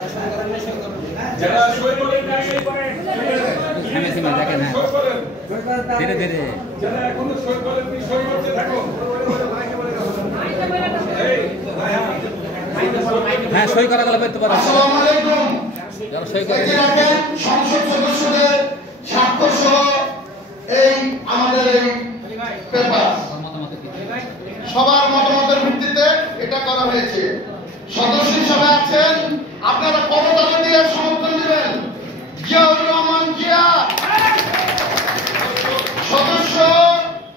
যারা সই করেন না সই করেন সীমা দেখেন না ধীরে ধীরে যারা এখনো সই করেন নি সই করতে থাকো হ্যাঁ সই করা গেলে বলতে পারো। আসসালামু আলাইকুম। যারা সই করে এই রাখেন সংসদ সদস্যদের স্বাক্ষর সহ এই আমাদের এই পেপার সবার মতামতের ভিত্তিতে এটা করা হয়েছে। সদস্য হিসেবে আছেন আপনারা করতালি দিয়ে সমর্থন দিবেন। জিয়াউর রহমান জিয়া, সদস্য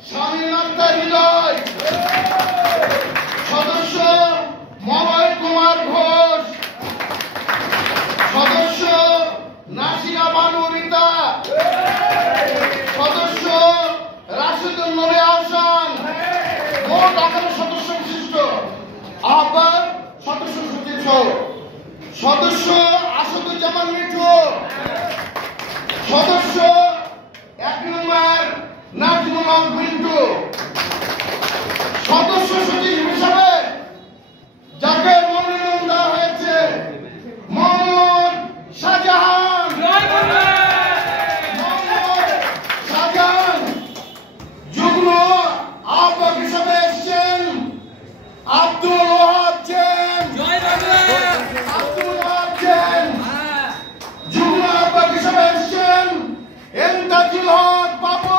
শামীম আক্তার হৃদয়, সদস্য মলয় কুমার ঘোষ, সদস্য নাসিরা বানু রিতা, সদস্য রাশিদুল নূরে আহসান, মোট 11 সদস্য বিশিষ্ট আহ্বায়ক সদস্য সচিব সহ সদস্য আসাদুজ্জামান মিঠু, সদস্য 1 নম্বর নাজমুল হক মিন্টু, সদস্য সচিব হিসেবে যাকে মনোনয়ন দেওয়া হয়েছে মোহাম্মদ শাহজাহান, যুগ্ম আহ্বায়ক হিসেবে এসেছেন আব্দুল ওয়াহাব জেন, যুগ্ম আহ্বায়ক হিসেবে এসেছেন এমদাদুল হক বাবু।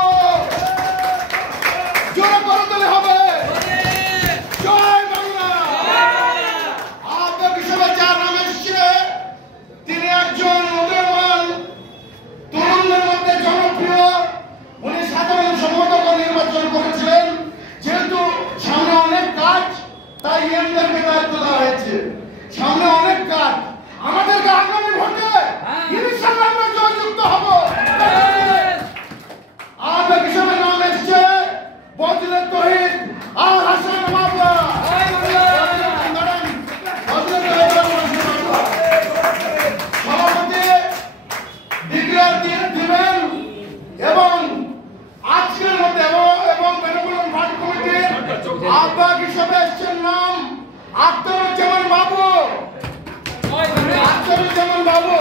জোরে করতালি হবে। জয় বাংলা। আহ্বায়ক হিসেবে যার নাম এসেছে তিনি একজন উদীয়মান তরুণদের মধ্যে জনপ্রিয়। উনি সাধারণ সম্পাদক নির্বাচন করেছিলেন। যেহেতু সামনে অনেক কাজ তাই এমদেরকে দায়িত্ব দেওয়া হয়েছে। সামনে অনেক কাজ, আমাদেরকে আগামী ভোটে ইনশাআল্লাহ আমরা জয়যুক্ত হব। আহ্বায়ক হিসেবে নাম এসেছে বজরুল তহিদ আল হাসান মামলা। সভাপতি ডিক্লেয়ার দিবেন এবং আজকের মধ্যে এবং বেনাপোল পার্টি কমিটির আহ্বায়ক হিসেবে এসেছেন নাম আখতারুজ্জামান বাবু। আখতারুজ্জামান বাবু